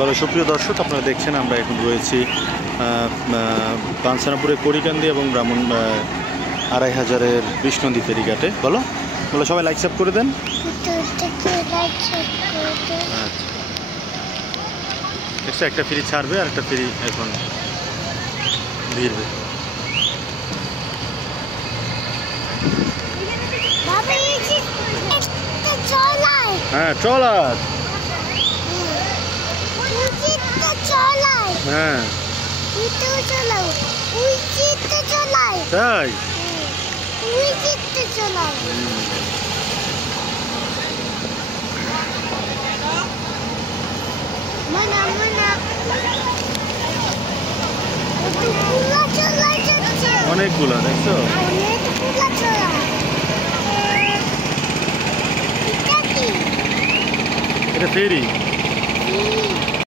ভালো সুপ্রিয় দর্শক, আপনারা দেখছেন আমরা এখন রয়েছি পানসানাপুরের কড়িকান্দি এবং ব্রাহ্মণ 2500-এর কৃষ্ণনদী ফেরিঘাটে। বলো বলো সবাই লাইক সাব করে দেন। আচ্ছা, একটা ফেরি ছাড়বে আর একটা ফেরি এখন ভিড়বে। হ্যাঁ ট্রলার, হ্যাঁ তাই অনেকগুলো দেখছো, এটা ফেরি।